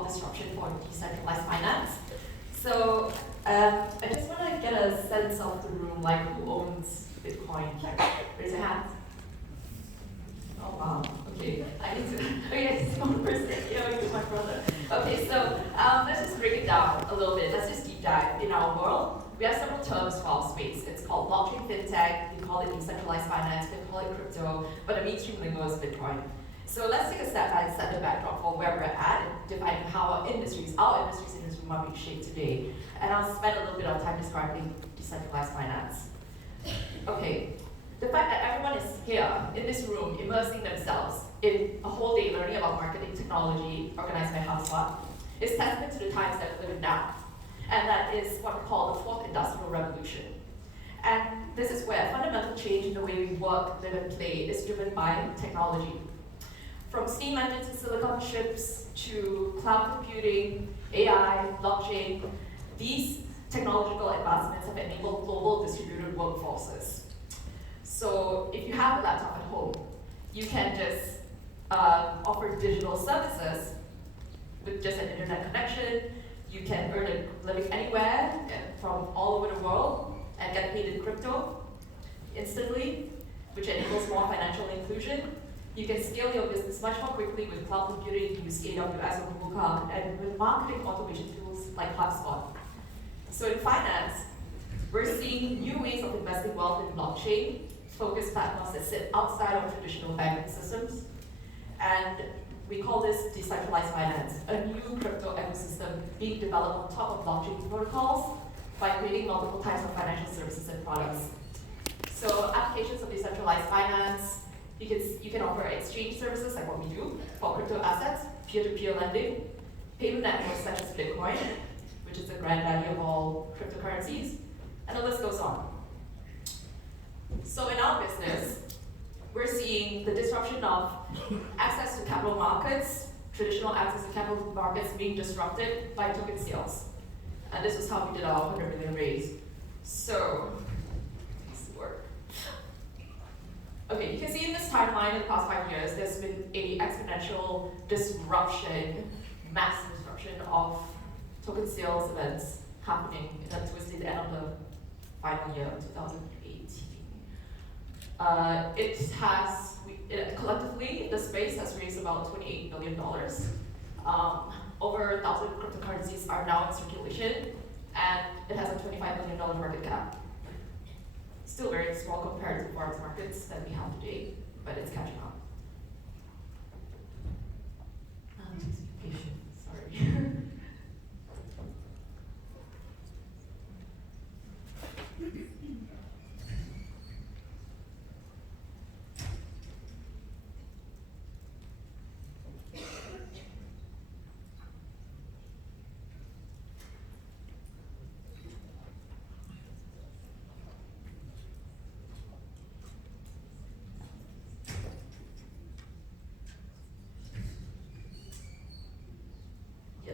of disruption for decentralized finance. So I just want to get a sense of the room, like who owns Bitcoin here? Raise your hand. Oh wow, okay. I need to, okay, it's one person, it's my brother. Okay, so let's just break it down a little bit. Let's just deep dive in our world. We have several terms for our space. It's called blockchain fintech, we call it decentralized finance, we call it crypto, but the mainstream lingo is Bitcoin. So let's take a step back and set the backdrop for where we're at and define how our industries in this room are being shaped today. And I'll spend a little bit of time describing decentralized finance. Okay, the fact that everyone is here in this room immersing themselves in a whole day learning about marketing technology organized by Hubspot is testament to the times that we live in now. And that is what we call the fourth industrial revolution. And this is where fundamental change in the way we work, live, and play is driven by technology. From steam engines and silicon chips to cloud computing, AI, blockchain, these technological advancements have enabled global distributed workforces. So if you have a laptop at home, you can just offer digital services with just an internet connection. You can earn a living anywhere from all over the world and get paid in crypto instantly, which enables more financial inclusion. You can scale your business much more quickly with cloud computing, use AWS or Google Cloud, and with marketing automation tools like Hubspot. So in finance, we're seeing new ways of investing wealth in blockchain-focused platforms that sit outside of traditional banking systems. And we call this decentralized finance, a new crypto ecosystem being developed on top of blockchain protocols by creating multiple types of financial services and products. So applications of decentralized finance, you can offer exchange services like what we do for crypto assets, peer-to-peer lending, payment networks such as Bitcoin, which is the granddaddy of all cryptocurrencies, and the list goes on. So in our business, we're seeing the disruption of access to capital markets, traditional access to capital markets being disrupted by token sales. And this was how we did our 100 million raise. So, this work. Okay, you can see in this timeline in the past 5 years, there's been an exponential disruption, mass disruption of token sales events happening towards the end of the final year, 2018. Collectively, the space has raised about $28 billion. Over 1,000 cryptocurrencies are now in circulation, and it has a $25 billion market cap. Still very small compared to forex markets that we have today, but it's catching up. Please be patient, sorry.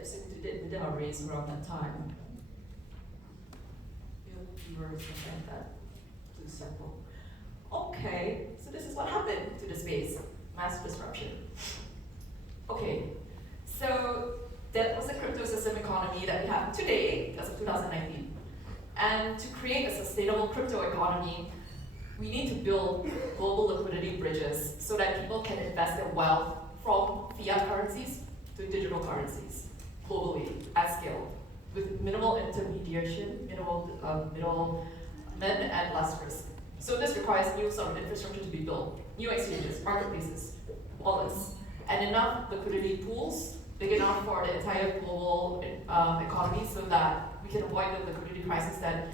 So we did our raise around that time. We were something like that, too simple. Okay, so this is what happened to the space, mass disruption. Okay, so that was the crypto system economy that we have today, as of 2019. And to create a sustainable crypto economy, we need to build global liquidity bridges so that people can invest their wealth from fiat currencies to digital currencies globally at scale with minimal intermediation, minimal middlemen, and less risk. So this requires new sort of infrastructure to be built, new exchanges, marketplaces, wallets, and enough liquidity pools big enough for the entire global economy so that we can avoid the liquidity crisis that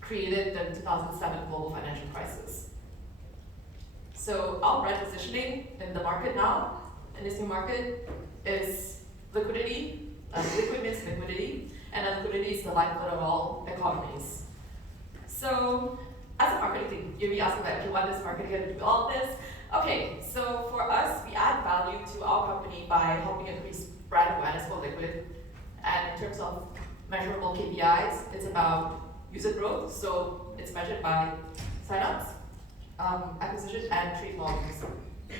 created the 2007 global financial crisis. So our brand positioning in the market now, in this new market, is liquidity. Liquid means liquidity, and liquidity is the lifeblood of all economies. So, as a marketing team, you'll be asking, like, okay, what is marketing going to do all of this? Okay, so for us, we add value to our company by helping increase brand awareness for Liquid. And in terms of measurable KPIs, it's about user growth, so it's measured by signups, acquisition, and trade volumes.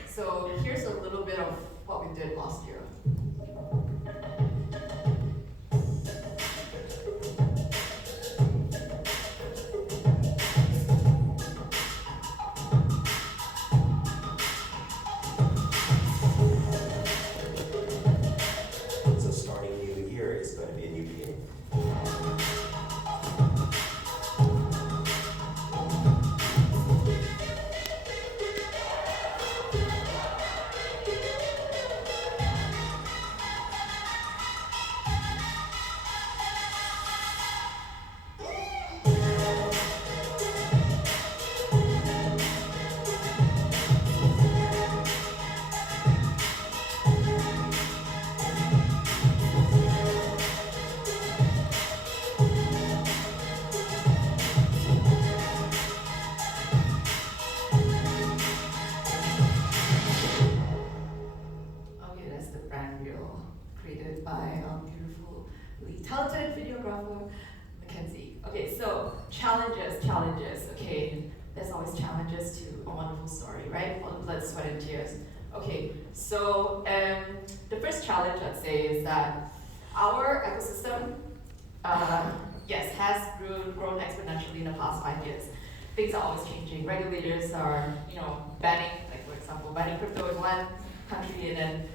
So here's a little bit of what we did last year. my beautifully talented videographer, Mackenzie. Okay, so challenges. Okay, there's always challenges to a wonderful story, right? All the blood, sweat, and tears. Okay, so the first challenge I'd say is that our ecosystem, yes, has grown exponentially in the past 5 years. Things are always changing. Regulators are, banning, like for example, banning crypto in one country and then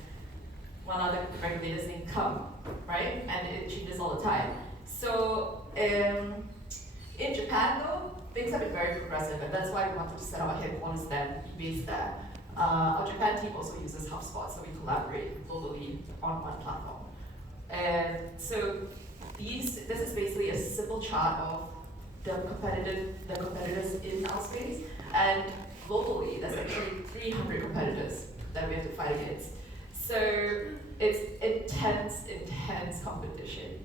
one other regulator saying come, right? And it changes all the time. So in Japan though, things have been very progressive, and that's why we wanted to set our headquarters there, be based there. Our Japan team also uses Hubspot, so we collaborate globally on one platform. And so this is basically a simple chart of the competitors in our space, and globally there's actually 300 competitors that we have to fight against. So it's intense competition.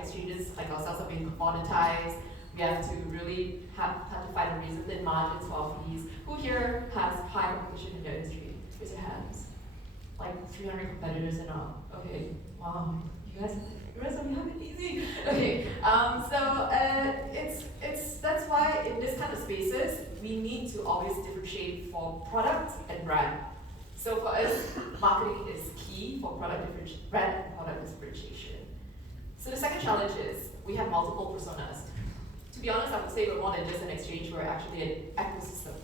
Exchanges like ourselves are being commoditized. We have to really have to find a reason in margins for our fees. Who here has high competition in their industry? Raise your hands. Like 300 competitors and all. Okay, wow. You guys don't have it easy. Okay, so that's why in this kind of spaces we need to always differentiate for product and brand. So for us, marketing is key for brand and product differentiation. So the second challenge is we have multiple personas. To be honest, I would say we're more than just an exchange, we're actually an ecosystem.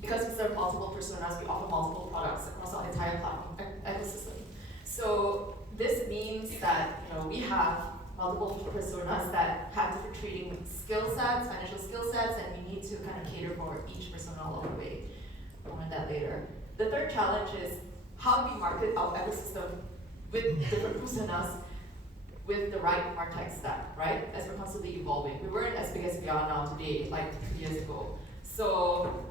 Because we serve multiple personas, we offer multiple products across our entire platform ecosystem. So this means that we have multiple personas that have different trading skill sets, financial skill sets, and we need to kind of cater for each persona along the way. More on that later. The third challenge is how do we market our ecosystem with different personas with the right martech stack, right? As we're constantly evolving. We weren't as big as we are now today, like 2 years ago. So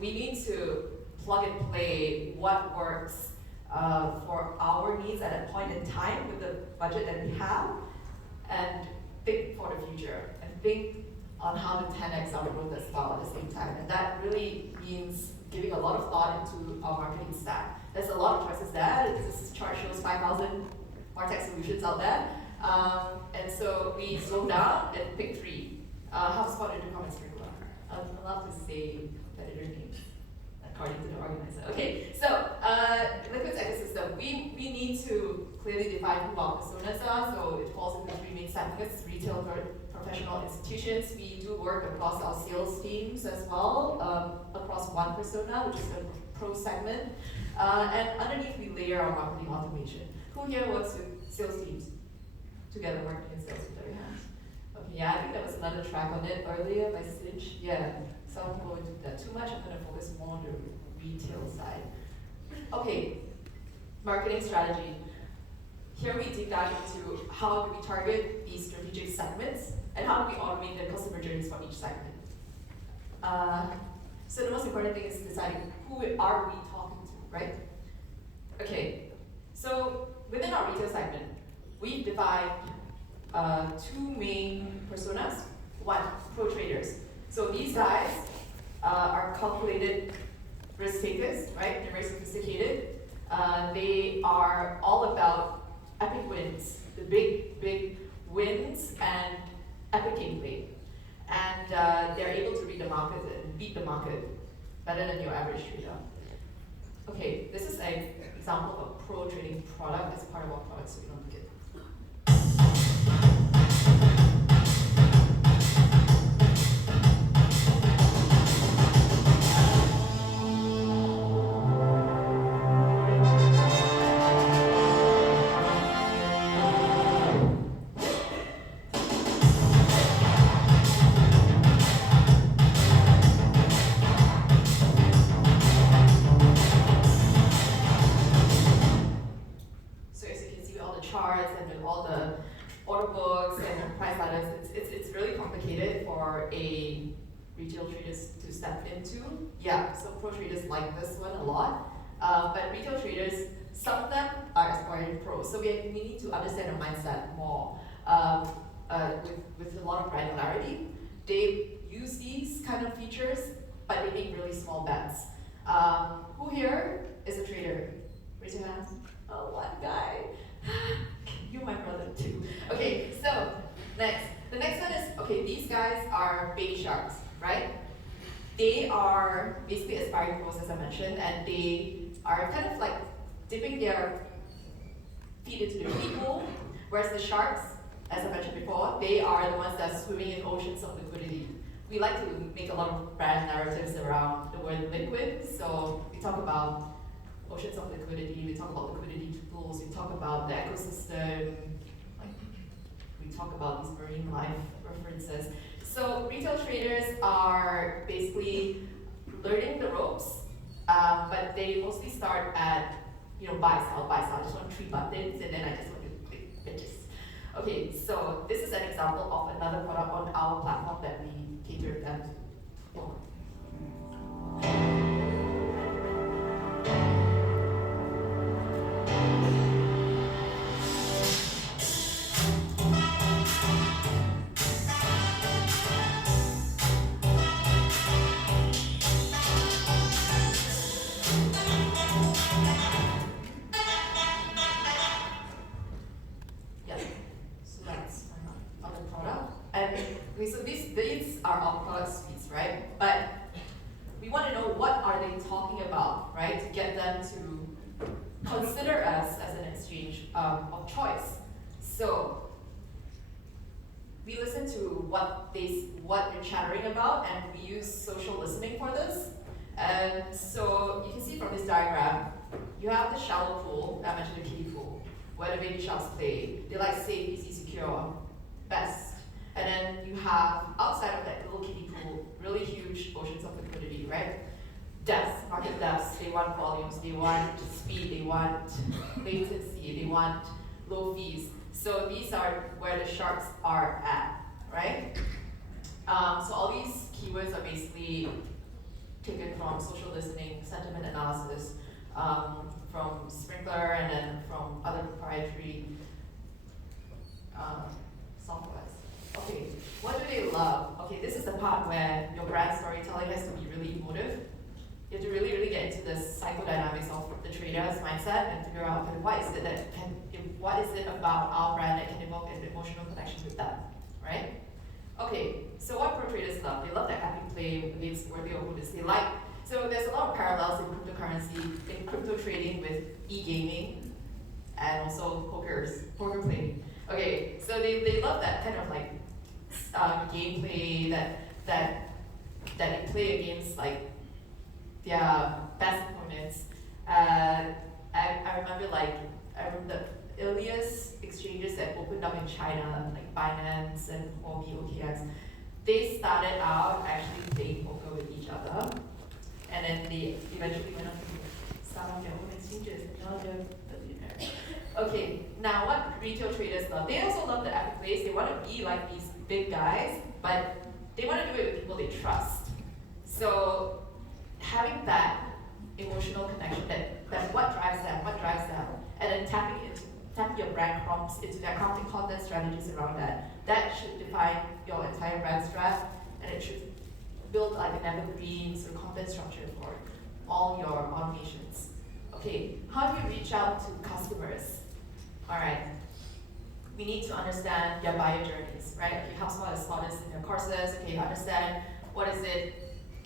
we need to plug and play what works for our needs at a point in time with the budget that we have, and think for the future, and think on how to 10x our growth as well at the same time. And that really means giving a lot of thought into our marketing stack. There's a lot of choices there. This chart shows 5,000 martech solutions out there. And so we slowed down and picked 3. Hubspot Intercom Sprinkler. I'm allowed to say competitor names according to the organizer. Okay, so Liquid's ecosystem, we need to clearly define who our personas are, so it falls into 3 main segments: retail, professional, institutions. We do work across our sales teams as well, across one persona, which is the pro segment. And underneath we layer our marketing automation. Who here works with sales teams? Together working in sales with their hands. Okay, yeah, I think there was another track on it earlier by Stitch. Yeah, so I won't go into that too much. I'm going to focus more on the retail side. Okay, marketing strategy. Here we dig down into how do we target these strategic segments and how do we automate the customer journeys for each segment. So the most important thing is deciding who are we talking to, right? Okay, so within our retail segment, we've defined 2 main personas. 1, pro traders. So these guys are calculated risk takers, right? They're very sophisticated. They are all about epic wins, the big wins and epic gameplay. And they're able to read the market and beat the market better than your average trader. Okay, this is an example of a pro trading product as part of our product, so we don't forget. Yeah, so pro traders like this one a lot, but retail traders, some of them are aspiring pros. So we need to understand the mindset more with a lot of granularity. They use these kind of features, but they make really small bets. Who here is a trader? Raise your hands. Oh, one guy. Next. The next one is, okay, these guys are baby sharks, right? They are basically aspiring pros, as I mentioned, and they are kind of like dipping their feet into the kiddie pool, whereas the sharks, as I mentioned before, they are the ones that are swimming in oceans of liquidity. We like to make a lot of brand narratives around the word liquid, so we talk about oceans of liquidity, we talk about liquidity pools, we talk about the ecosystem, like we talk about these marine life references. So retail traders are basically learning the ropes, but they mostly start at, buy, sell. I just want 3 buttons and then I just want to click bitches. Okay, so this is an example of another product on our platform that we cater them for. So these are our product suites, right? But we want to know what are they talking about, right? To get them to consider us as an exchange of choice. So we listen to what they're chattering about, and we use social listening for this. And so you can see from this diagram, you have the shallow pool, I mentioned the kiddie pool, where the baby sharks play. They like safe, easy, secure, best. And then you have, outside of that little kiddie pool, really huge oceans of liquidity, right? Depths, market depths, they want volumes, they want speed, they want latency, they want low fees. So these are where the sharks are at, right? So all these keywords are basically taken from social listening, sentiment analysis, from Sprinkler, and then from other proprietary softwares. Okay, what do they love? Okay, this is the part where your brand storytelling has to be really emotive. You have to really, really get into the psychodynamics of the trader's mindset and figure out, okay, what is it about our brand that can evoke an emotional connection with them, right? Okay, so what pro traders love? They love that epic play against worthy opponents. They like, so there's a lot of parallels in cryptocurrency, in crypto trading with e-gaming, and also poker playing. Okay, so they love that kind of like gameplay that they play against like their best opponents. I remember the earliest exchanges that opened up in China, like Binance and Huobi, OKX, they started out actually playing poker with each other, and then they eventually went on to start up their own exchanges, and now they're billionaires. Okay, now what retail traders love? They also love the epic plays. They want to be like these big guys, but they want to do it with people they trust. So having that emotional connection, that what drives them, and then tapping your brand prompts into their content strategies around that should define your entire brand strat, and it should build like an evergreen sort of content structure for all your automations. Okay, how do you reach out to customers? All right, we need to understand their buyer journeys, right? Okay, Hubspot has taught us in their courses. Okay, understand what is it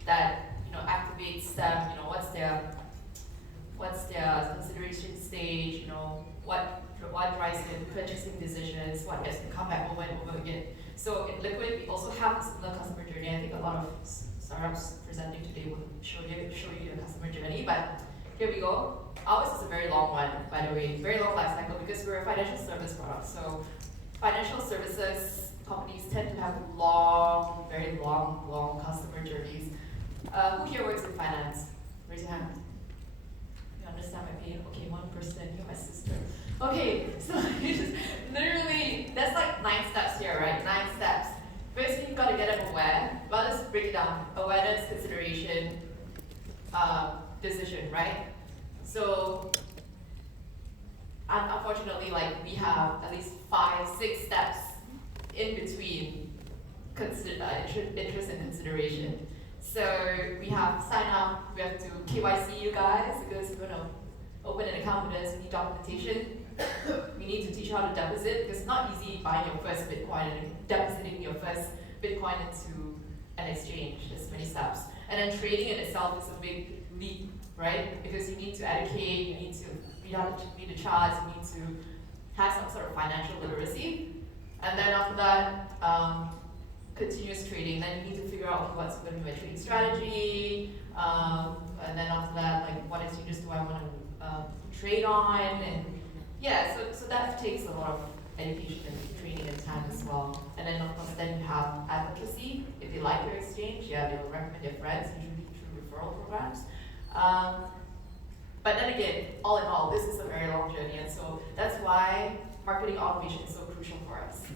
that activates them. What's their consideration stage? What drives them purchasing decisions? What gets them come back over and over again? So in Liquid, we also have a similar customer journey. I think a lot of startups presenting today will show you the customer journey, but here we go. Ours is a very long one, by the way, very long life cycle because we're a financial service product. So financial services companies tend to have long, very long customer journeys. Who here works in finance? Raise your hand. You understand my pain? Okay, 1%, you're my sister. Okay, so you just literally, that's like 9 steps here, right? 9 steps. First, you've got to get them aware. Well, let's break it down. Awareness, consideration, decision, right? So, unfortunately, like we have at least 5, 6 steps in between interest and consideration. So we have sign up, we have to KYC you guys because we're going to open an account with us, we need documentation. We need to teach you how to deposit, because it's not easy buying your first Bitcoin and depositing your first Bitcoin into an exchange. There's many steps. And then trading in itself is a big leap, right? Because you need to educate, you need to read the charts, you need to have some sort of financial literacy. And then after that, continuous trading. Then you need to figure out what's going to be my trading strategy. And then after that, like what exchanges do I want to trade on? And yeah, so that takes a lot of education and training and time as well. And then of course, then you have advocacy. If they like your exchange, yeah, they'll recommend their friends, usually through referral programs. But then again, all in all, this is a very long journey, and so that's why marketing automation is so crucial for us.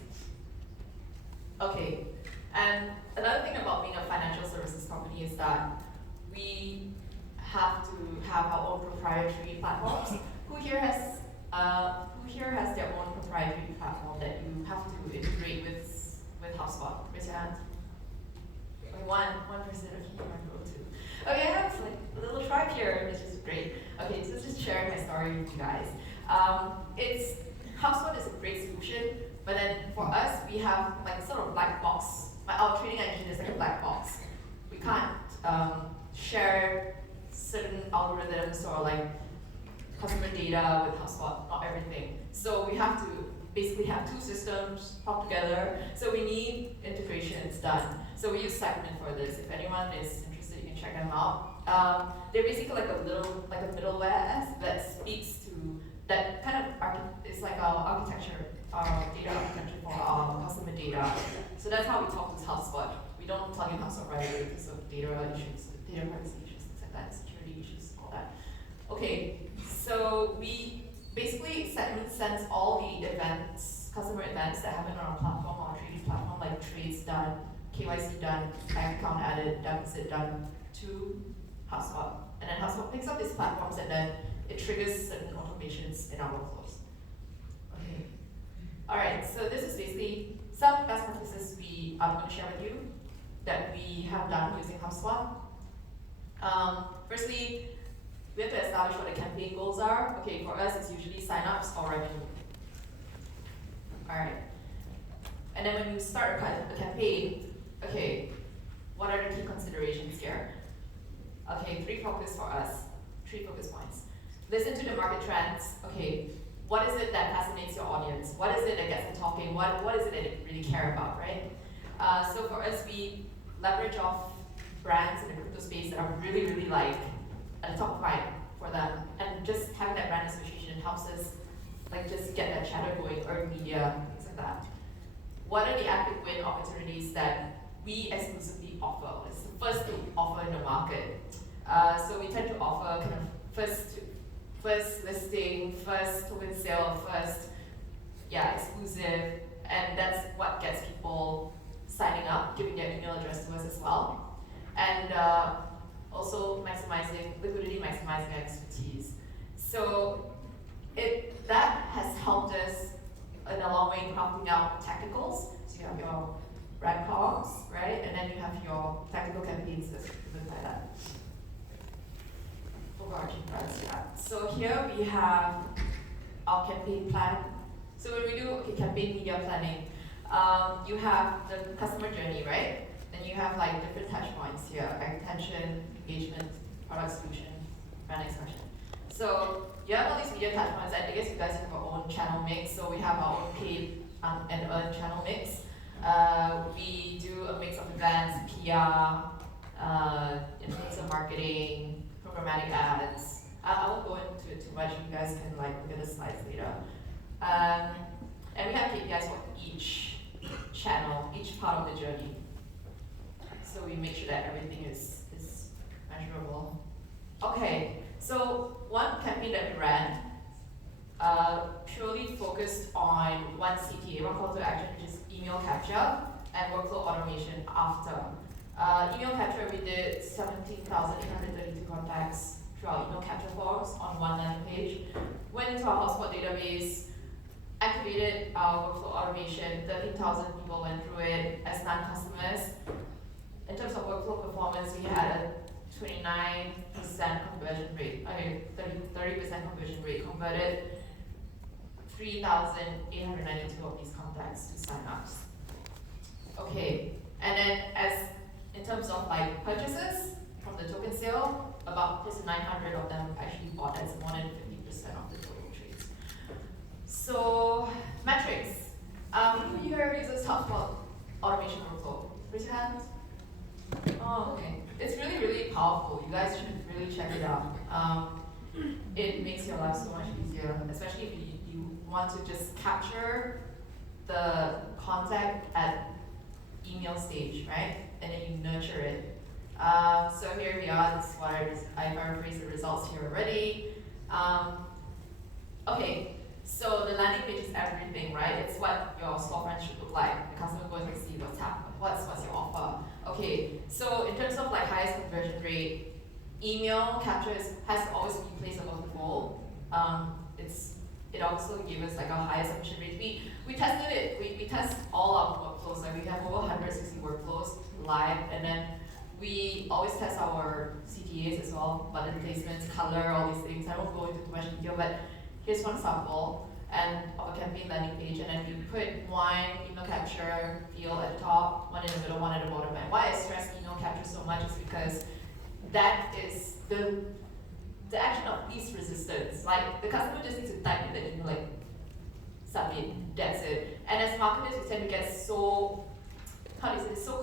Okay, and another thing about being a financial services company is that we have to have our own proprietary platforms. Who here has their own proprietary platform that you have to integrate with Hubspot? Raise your hand. One person, okay, you might go too. Okay, I have like a little tribe here, which is great. Okay, so just sharing my story with you guys. Hubspot is a great solution, but then for us, we have like a sort of black box. Our trading engine is like a black box. We can't share certain algorithms or like customer data with Hubspot, not everything. So we have to basically have two systems talk together. So we need integrations done. So we use Segment for this. If anyone is interested, you can check them out. They're basically like a middleware that speaks to that kind of it's like our architecture, our data architecture for our customer data. So that's how we talk to Hubspot. We don't plug in Hubspot right away because of data issues, data privacy issues, things like that, security issues, all that. Okay, so we basically Segment sends all the events, customer events that happen on our platform, our trading platform, like trades done, KYC done, bank account added, deposit done, to Hubspot. And then Hubspot picks up these platforms and then it triggers certain automations in our workflows. Okay. All right, so this is basically some best practices we are going to share with you that we have done using Hubspot. Firstly, we have to establish what the campaign goals are. Okay, for us, it's usually signups or revenue. All right. And then when you start a campaign, okay, what are the key considerations here? Okay, three focus points. Listen to the market trends. Okay, what is it that fascinates your audience? What is it that gets them talking? What is it that they really care about, right? So for us, we leverage off brands in the crypto space that are really, really like at the top of mind for them, and just having that brand association helps us like just get that chatter going, earn media, things like that. What are the epic win opportunities that we exclusively offer? It's the first to offer in the market. So we tend to offer kind of first listing, first token sale, first, exclusive, and that's what gets people signing up, giving their email address to us as well. And also maximizing liquidity, maximizing expertise. So that has helped us in a long way crafting out tacticals. So you have your brand comms, right? And then you have your tactical campaigns that's driven by that. Overarching brands, yeah. So here we have our campaign plan. So when we do campaign media planning, you have the customer journey, right? Then you have like different touch points here, like attention, engagement, product solution, brand expression. So you have all these media touch points. I guess you guys have our own channel mix. So we have our own paid and earned channel mix. We do a mix of events, PR, influencer marketing, programmatic ads. I won't go into it too much. You guys can like look at the slides later. And we have KPIs for each channel, each part of the journey. So we make sure that everything is measurable. Okay, so one campaign that we ran purely focused on one CTA, one call to action, which is email capture and workflow automation after. Email capture, we did 17,832 contacts through our email capture forms on one landing page. Went into our Hubspot database, activated our workflow automation, 13,000 people went through it as non-customers. In terms of workflow performance, we had a 29% conversion rate, 30% conversion rate, converted 3,892 of these contacts to sign-ups. Okay, and then in terms of like purchases from the token sale, about close to 900 of them actually bought. That's more than 50% of the total trades. So metrics. Who here uses Hubspot automation workflow? Raise your hands. Oh, okay. It's really, really powerful. You guys should really check it out. It makes your life so much easier, especially if you want to just capture the contact at email stage, right? And then you nurture it. So here we are. This is what I paraphrased the results here already. Okay. So the landing page is everything, right? It's what your storefront should look like. The customer goes to see what's happening, what's your offer. Okay, so in terms of like highest conversion rate, email captures has to always be placed above the fold. It also gave us like a higher submission rate. We tested it. We test all our workflows. Like we have over 160 workflows live, and then we always test our CTAs as well, button placements, color, all these things. I won't go into too much detail, but here's one sample of a campaign landing page, and then we put one email capture field at the top, one in the middle, one at the bottom. And why I stress email capture so much is because that is the action of least resistance. Like the customer just needs to type in the email, like submit, that's it. And as marketers, we tend to get so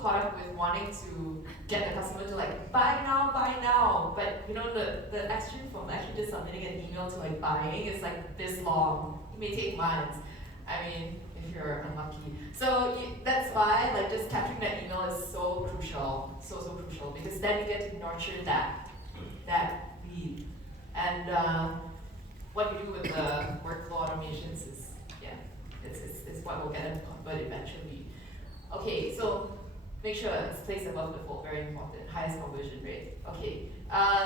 caught up with wanting to get the customer to like buy now. But you know the action from actually just submitting an email to like buying is like this long. It may take months. I mean, if you're unlucky. So that's why like just capturing that email is so crucial, so crucial, because then you get to nurture that lead. And what you do with the workflow automations is it's what will get them to convert eventually. Okay, so make sure it's placed above the fold, very important, highest conversion rate. Okay,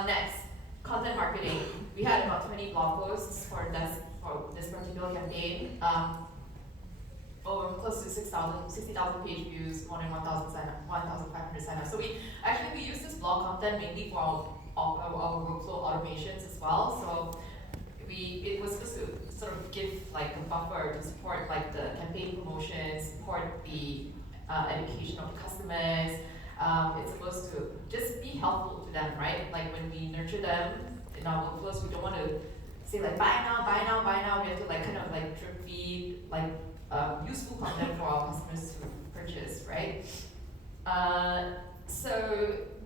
next, content marketing. We had about 20 blog posts for this particular campaign. Over close to 60,000 page views, more than 1,500 signups. So we use this blog content mainly for our workflow automations as well. So it was supposed to sort of give like a buffer to support like the campaign promotions, support the education of the customers. It's supposed to just be helpful to them, right? Like when we nurture them in our workflows, we don't want to say like buy now. We have to like kind of like drip feed like useful content for our customers to purchase, right? So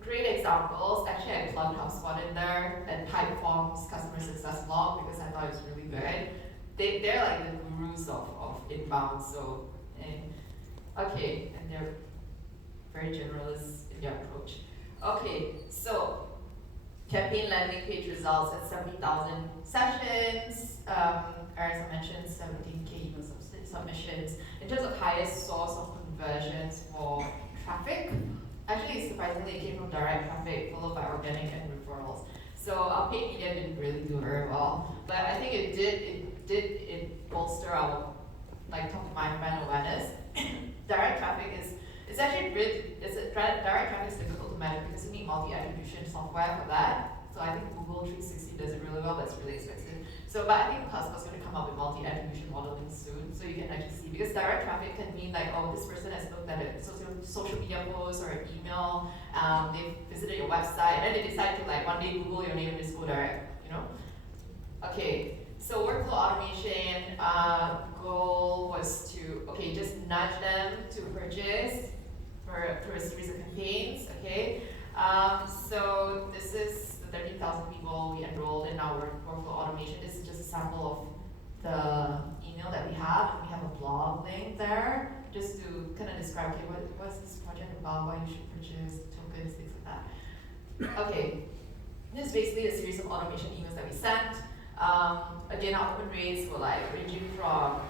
great examples. Actually, I plugged HubSpot in there and Typeform's customer success blog because I thought it was really good. They're like the gurus of inbound. So okay, and they're very generalist in their approach. Okay, so campaign landing page results at 70,000 sessions. As I mentioned, 17K email submissions. In terms of highest source of conversions for traffic, actually surprisingly it came from direct traffic followed by organic and referrals. So our paid media didn't really do very well, but I think it bolster our like top of mind brand awareness. Direct traffic it's actually really direct traffic is difficult to manage because you need multi-attribution software for that. So I think Google 360 does it really well, but it's really expensive. So, but I think Hubspot's going to come up with multi-attribution modeling soon, so you can actually see, because direct traffic can mean like, oh, this person has looked at a social media post or an email, they've visited your website, and then they decide to like one day Google your name and just go direct, you know? Okay, so workflow automation goal was to, just nudge them to purchase for a series of campaigns, okay? So this is the 30,000 people we enrolled in our workflow automation. This is just a sample of the email that we have, and we have a blog link there just to kind of describe, okay, what's this project about, why you should purchase tokens, things like that. Okay, this is basically a series of automation emails that we sent. Again, our open rates were like ranging from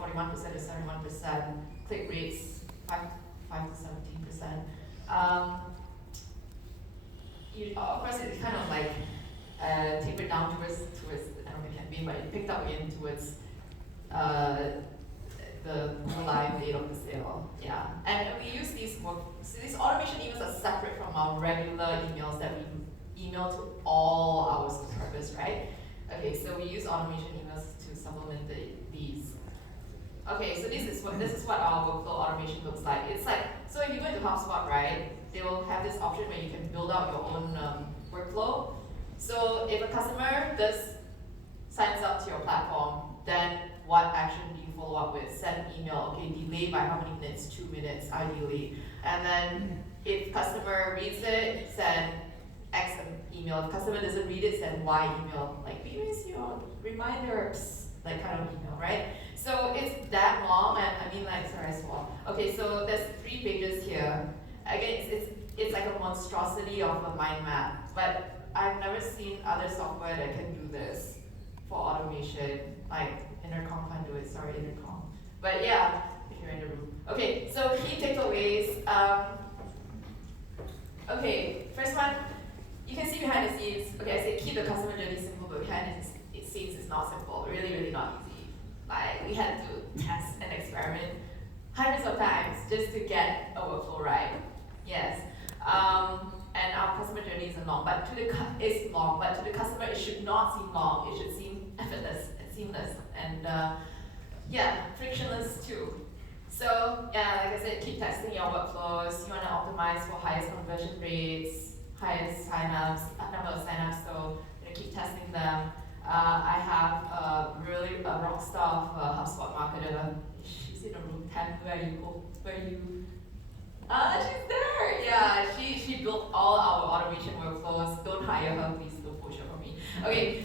41% to 71%, click rates 5 to 17%. Of course, it kind of like tapered down towards the campaign, but it picked up again towards the live date of the sale. Yeah, and we use these automation emails are separate from our regular emails that we email to all our subscribers, right? Okay, so we use automation emails to supplement the Okay, so this is what our workflow automation looks like. It's like, so if you go into HubSpot, right, they will have this option where you can build out your own workflow. So if a customer does signs up to your platform, then what action do you follow up with? Send an email, okay, delay by how many minutes? 2 minutes ideally. And then if customer reads it, send X email. If customer doesn't read it, send Y email. Like, we miss your reminders, like kind of email, right? So it's that long, and I mean like, sorry, I swore. Okay, so there's 3 pages here. Again, it's like a monstrosity of a mind map, but I've never seen other software that can do this for automation. Like Intercom can't do it, sorry Intercom. But yeah, if you're in the room. Okay, so key takeaways. Okay, first one, you can see behind the scenes. Okay, I say keep the customer journey simple, but behind the scenes it's not simple. Really, really not easy. Like we had to test and experiment hundreds of times just to get a workflow right. Yes. And our customer journey isn't long, but it's long, but to the customer it should not seem long. It should seem effortless and seamless, and yeah, frictionless too. So yeah, like I said, keep testing your workflows. You want to optimize for highest conversion rates, highest signups, number of signups. So keep testing them. I have a rock star of HubSpot marketer. She's in the room. Tam, where are you? Where are you? She's there! Yeah, she built all our automation workflows. Don't hire her, please, don't push her for me. Okay,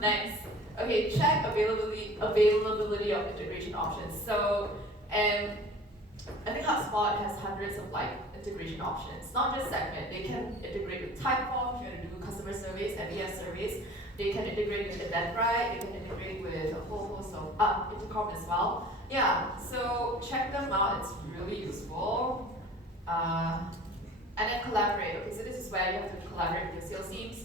next. Okay, check availability of integration options. So, and I think HubSpot has hundreds of like integration options. Not just segment, they can integrate with Typeform if you want to do customer surveys, MBS surveys. They can integrate with Eventbrite, they can integrate with a whole host of Intercom as well. Yeah, so check them out, it's really useful. And then collaborate. Okay, so this is where you have to collaborate with your sales teams.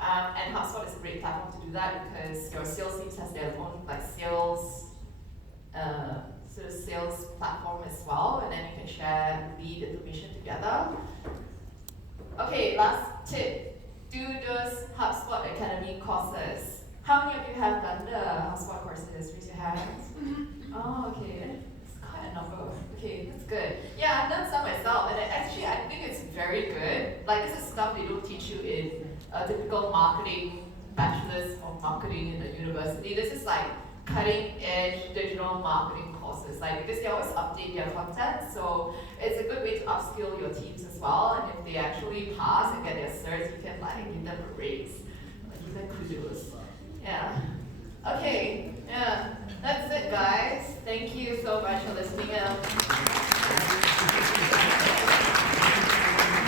And HubSpot is a great platform to do that because your sales teams has their own like sales sort of sales platform as well, and then you can share lead information together. Okay, last tip. Do those HubSpot Academy courses. How many of you have done the HubSpot courses? Raise your hands. Oh, okay. It's quite a number. Okay, that's good. Yeah, I've done some myself, and actually I think it's very good. Like this is stuff they don't teach you in a typical marketing bachelor's of marketing in the university. This is like cutting edge digital marketing courses, like because they always update their content, so it's a good way to upskill your teams as well. And if they actually pass and get their certs, you can like give them a raise, give them kudos. Yeah. Okay. Yeah. That's it, guys. Thank you so much for listening.